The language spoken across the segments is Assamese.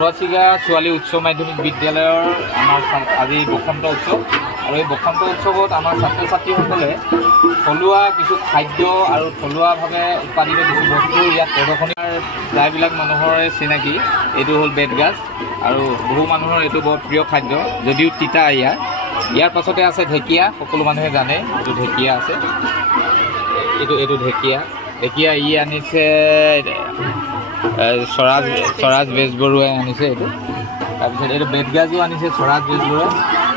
খৰচিগা ছোৱালী উচ্চ মাধ্যমিক বিদ্যালয়ৰ আমাৰ আজি বসন্ত উৎসৱ আৰু এই বসন্ত উৎসৱত আমাৰ ছাত্ৰ ছাত্ৰীসকলে থলুৱা কিছু খাদ্য আৰু থলুৱাভাৱে উৎপাদিত কিছু বস্তু ইয়াত প্ৰদৰ্শনীৰ প্ৰায়বিলাক মানুহৰে চিনাকি এইটো হ'ল বেতগাজ আৰু বহু মানুহৰ এইটো বৰ প্ৰিয় খাদ্য যদিও তিতা ইয়াৰ পাছতে আছে ঢেকীয়া সকলো মানুহে জানে এইটো ঢেকীয়া আছে এইটো ঢেকীয়া ই আনিছে স্বৰাজ বেজবৰুৱাই আনিছে এইটো তাৰপিছত এইটো বেতগাজো আনিছে স্বৰাজ বেজবৰুৱাই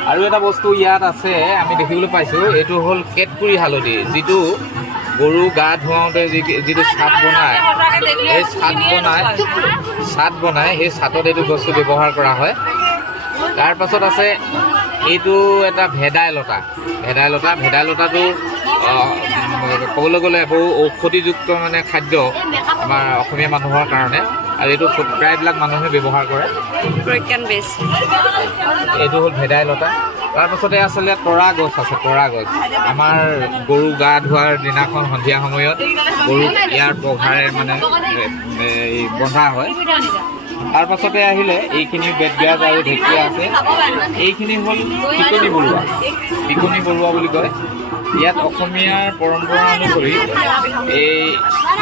আৰু এটা বস্তু ইয়াত আছে আমি দেখিবলৈ পাইছোঁ এইটো হ'ল কেতকুৰি হালধি যিটো গৰু গা ধুৱাওঁতে যিটো চাট বনায় সেই চাট বনায় সেই চাটত এইটো বস্তু ব্যৱহাৰ কৰা হয় তাৰ পাছত আছে এইটো এটা ভেদাইলতাটো ক'বলৈ গ'লে বহু ঔষধিযুক্ত মানে খাদ্য আমাৰ অসমীয়া মানুহৰ কাৰণে আৰু এইটো প্ৰায়বিলাক মানুহে ব্যৱহাৰ কৰে এইটো হ'ল ভেদাইলতা তাৰপাছতে আচলতে তৰা গছ আমাৰ গৰু গা ধোৱাৰ দিনাখন সন্ধিয়া সময়ত গৰুক ইয়াৰ পঘাৰে মানে বন্ধা হয় তাৰপাছতে আহিলে এইখিনি বেতগাজ আৰু ঢেকীয়া আছে এইখিনি হ'ল টিকনি বৰুৱা বুলি কয় ইয়াত অসমীয়াৰ পৰম্পৰা অনুসৰি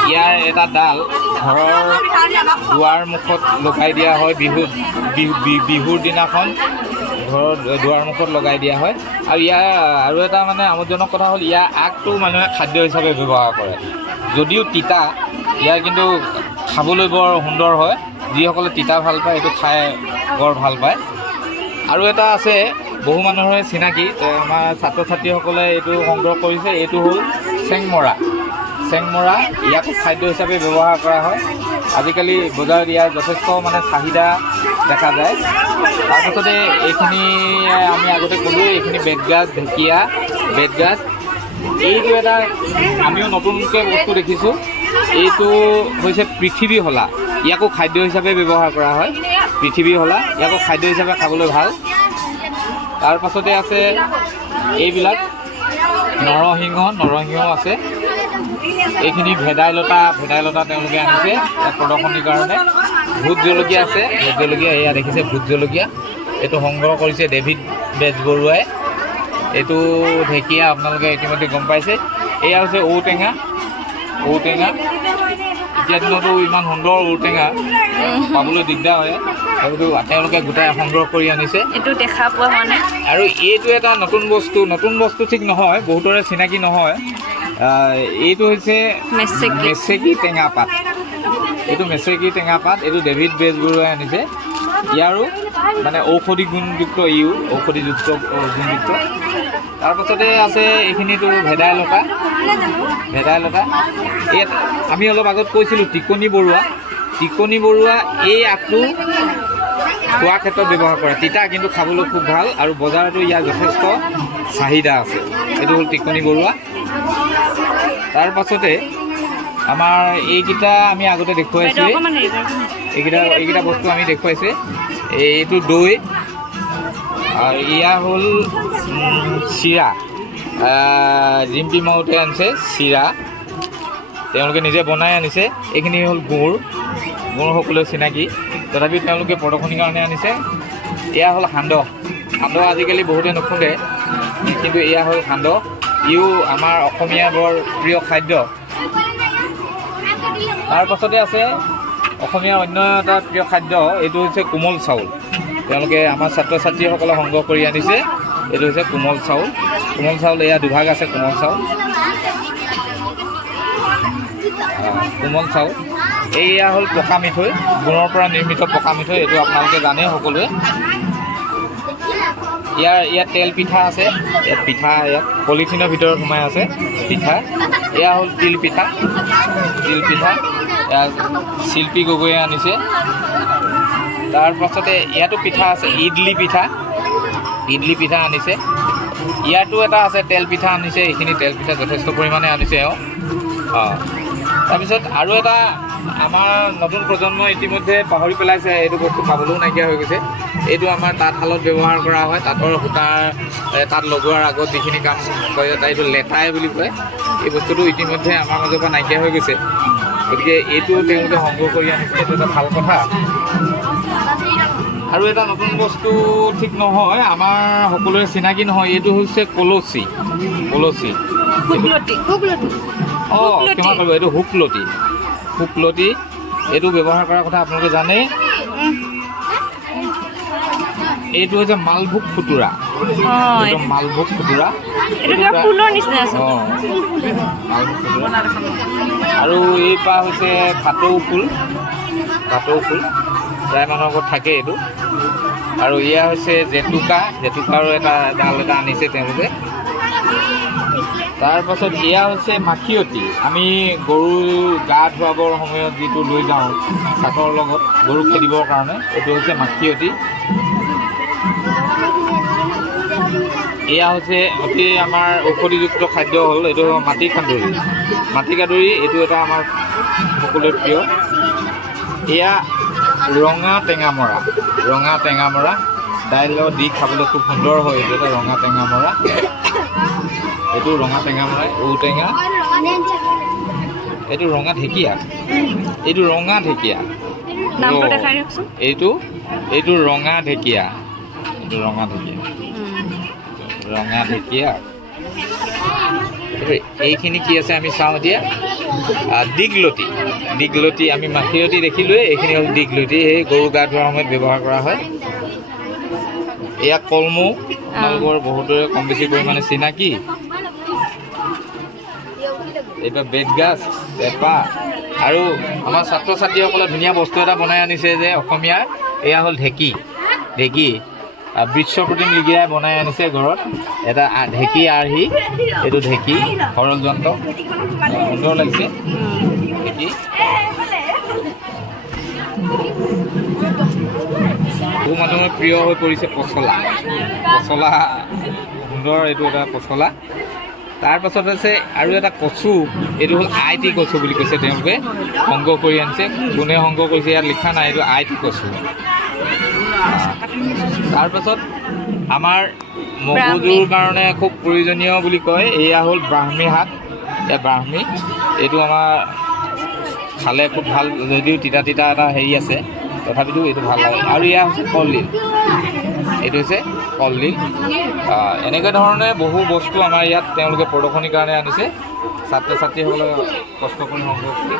ইয়াৰ এটা ডাল ঘৰৰ দুৱাৰ মুখত লগাই দিয়া হয় বিহুৰ দিনাখন ঘৰৰ দুৱাৰ মুখত লগাই দিয়া হয় আৰু এটা মানে আমোদজনক কথা হ'ল ইয়াৰ আগটো মানুহে খাদ্য হিচাপে ব্যৱহাৰ কৰে যদিও তিতা ইয়াৰ কিন্তু খাবলৈ বৰ সুন্দৰ হয় যিসকলে তিতা ভাল পায় এইটো খাই বৰ ভাল পায় আৰু এটা আছে বহু মানুহৰে চিনাকি আমাৰ ছাত্ৰ ছাত্ৰীসকলে এইটো সংগ্ৰহ কৰিছে এইটো হ'ল চেংমৰা ইয়াকো খাদ্য হিচাপে ব্যৱহাৰ কৰা হয় আজিকালি বজাৰত ইয়াৰ যথেষ্ট মানে চাহিদা দেখা যায় তাৰপিছতে এইখিনি আমি আগতে ক'লোঁ এইখিনি বেতগাজ ঢেকীয়া এইটো এটা আমিও নতুনকৈ বস্তু দেখিছোঁ এইটো হৈছে পৃথিৱী শলা ইয়াকো খাদ্য হিচাপে ব্যৱহাৰ কৰা হয় ইয়াকো খাদ্য হিচাপে খাবলৈ ভাল তাৰ পাছতে আছে এইবিলাক নৰসিংহ আছে এইখিনি ভেদাইলতা তেওঁলোকে আনিছে প্ৰদৰ্শনীৰ কাৰণে ভোট জলকীয়া আছে এয়া দেখিছে ভোট জলকীয়া এইটো সংগ্ৰহ কৰিছে ডেভিড বেজবৰুৱাই এইটো ঢেকীয়া আপোনালোকে ইতিমধ্যে গম পাইছে এয়া হৈছে ঔটেঙা এতিয়া দিনতো ইমান সুন্দৰ ঔটেঙা পাবলৈ দিগদাৰ হয় সেইটো তেওঁলোকে গোটাই সংগ্ৰহ কৰি আনিছে এইটো দেখা পোৱা হোৱা নাই আৰু এইটো এটা নতুন বস্তু ঠিক নহয় বহুতৰে চিনাকি নহয় এইটো হৈছে মেচেকি টেঙা পাত এইটো ডেভিড বেজবৰুৱাই আনিছে ইয়াৰো মানে ঔষধি গুণযুক্ত তাৰপাছতে আছে এইখিনিতো ভেদাইলতা ইয়াত আমি অলপ আগত কৈছিলোঁ টিকনি বৰুৱা এই আগটো খোৱাৰ ক্ষেত্ৰত ব্যৱহাৰ কৰে তিতা কিন্তু খাবলৈ খুব ভাল আৰু বজাৰতো ইয়াৰ যথেষ্ট চাহিদা আছে এইটো হ'ল টিকনি বৰুৱা তাৰ পাছতে আমাৰ এইকেইটা আমি আগতে দেখুৱাইছোঁ এইকেইটা বস্তু আমি দেখুৱাইছে এইটো দৈ আৰু এয়া হ'ল চিৰা জিম্পি মাউতে আনিছে চিৰা তেওঁলোকে নিজে বনাই আনিছে এইখিনি হ'ল গুড় সকলোৱে চিনাকি তথাপিও তেওঁলোকে প্ৰদৰ্শনীৰ কাৰণে আনিছে এয়া হ'ল সান্দহ আজিকালি বহুতে নুখুন্দে কিন্তু এয়া হ'ল সান্দহ ইও আমাৰ অসমীয়া বৰ প্ৰিয় খাদ্য তাৰ পাছতে আছে অসমীয়াৰ অন্য এটা প্ৰিয় খাদ্য এইটো হৈছে কোমল চাউল তেওঁলোকে আমাৰ ছাত্ৰ ছাত্ৰীসকলে সংগ্ৰহ কৰি আনিছে এইটো হৈছে কোমল চাউল এয়া দুভাগ আছে কোমল চাউল এয়া হ'ল পকা মিঠৈ গুড়ৰ পৰা নিৰ্মিত পকা মিঠৈ এইটো আপোনালোকে জানে সকলোৱে ইয়াত তেল পিঠা আছে ইয়াত পলিথিনৰ ভিতৰত সোমাই আছে পিঠা এয়া হ'ল তিল পিঠা শিল্পী গগৈয়ে আনিছে তাৰ পাছতে ইয়াতো পিঠা আছে ইডলি পিঠা আনিছে ইয়াতো এটা আছে তেল পিঠা আনিছে এইখিনি তেল পিঠা যথেষ্ট পৰিমাণে আনিছে তাৰপিছত আৰু এটা আমাৰ নতুন প্ৰজন্মই ইতিমধ্যে পাহৰি পেলাইছে এইটো বস্তু পাবলৈও নাইকিয়া হৈ গৈছে এইটো আমাৰ তাঁতশালত ব্যৱহাৰ কৰা হয় তাঁতৰ সূতাৰ তাঁত লগোৱাৰ আগত যিখিনি কাম কৰে এইটো লেটাই বুলি কয় এই বস্তুটো ইতিমধ্যে আমাৰ মাজৰ পৰা নাইকিয়া হৈ গৈছে গতিকে এইটো তেওঁলোকে সংগ্ৰহ কৰি আনিছে এইটো এটা ভাল কথা আৰু এটা নতুন বস্তু ঠিক নহয়, আমাৰ সকলোৰে চিনাকি নহয়, এইটো হৈছে কলচী। কলচী অঁ কিমান কৰিব, এইটো শুকলতি। শুকলতি এইটো ব্যৱহাৰ কৰাৰ কথা আপোনালোকে জানেই। এইটো হৈছে মালভোগ খুতুৰা। এইটো মালভোগ খুতুৰা। অঁ মালভোগ খুতুৰা। আৰু এইপাহ হৈছে ভাটৌ ফুল। ভাটৌ ফুল প্ৰায় মানুহৰ ঘৰত থাকে এইটো। আৰু এয়া হৈছে জেতুকা। জেতুকাৰো এটা ডাল এটা আনিছে তেওঁলোকে। তাৰপাছত এয়া হৈছে মাখিয়তী। আমি গৰু গা ধুৱাবৰ সময়ত যিটো লৈ যাওঁ চাকৰ লগত গৰুক খেদিবৰ কাৰণে, এইটো হৈছে মাখিয়তী। এয়া হৈছে অতি আমাৰ ঔষধিযুক্ত খাদ্য হ'ল, এইটো মাটি কাদুৰি। মাটি কাদুৰি এইটো এটা আমাৰ সকলোৰে প্ৰিয়। এয়া ৰঙা টেঙামৰা। ৰঙা টেঙামৰা দাইলত দি খাবলৈ খুব সুন্দৰ হয়। এইটো এটা ৰঙা টেঙামৰা। এইটো ৰঙা টেঙামৰা। ঔটেঙা। এইটো ৰঙা ঢেকীয়া। এইটো ৰঙা ঢেকীয়া। এইটো ৰঙা ঢেকীয়া। এইটো ৰঙা ঢেকীয়া। ৰঙা ঢেকীয়া। এইখিনি কি আছে আমি চাওঁ এতিয়া। দীঘলতি। দীঘলতি আমি মাখিয়তী দেখিলোৱে, এইখিনি হ'ল দীঘলতি। এই গৰু গা ধোৱাৰ সময়ত ব্যৱহাৰ কৰা হয়। এয়া কলমৌ, আপোনালোকৰ বহুতৰে কম বেছি পৰিমাণে চিনাকি। এইটো বেতগাজ, পেঁপা। আৰু আমাৰ ছাত্ৰ ছাত্ৰীসকলে ধুনীয়া বস্তু এটা বনাই আনিছে যে অসমীয়াৰ, এয়া হ'ল ঢেঁকী। ঢেঁকী বৃক্ষ প্ৰতিম লিগিয়াই বনাই আনিছে ঘৰত। এটা ঢেঁকী আৰ্হি। এইটো ঢেঁকী সৰল যন্ত্ৰ, সুন্দৰ লাগিছে ঢেঁকী। বহু মানুহৰ প্ৰিয় হৈ পৰিছে পচলা। পচলা সুন্দৰ, এইটো এটা পচলা। তাৰপাছত আছে আৰু এটা কচু, এইটো হ'ল আইটি কচু বুলি কৈছে তেওঁলোকে, সংগ্ৰহ কৰি আনিছে। কোনে সংগ্ৰহ কৰিছে ইয়াত লিখা নাই, এইটো আইটি কচু। তাৰপাছত আমাৰ মগজুৰ কাৰণে খুব প্ৰয়োজনীয় বুলি কয়, এয়া হ'ল ব্ৰাহ্মী শাক। এয়া ব্ৰাহ্মী, এইটো আমাৰ খালে খুব ভাল, যদিও তিতা তিতা এটা হেৰি আছে তথাপিতো এইটো ভাল লাগে। আৰু এয়া হৈছে কলডিল। এইটো হৈছে কলডিল। এনেকুৱা ধৰণে বহু বস্তু আমাৰ ইয়াত তেওঁলোকে প্ৰদৰ্শনীৰ কাৰণে আনিছে। ছাত্ৰ ছাত্ৰীসকলে কষ্ট কৰি সংগ্ৰহ কৰি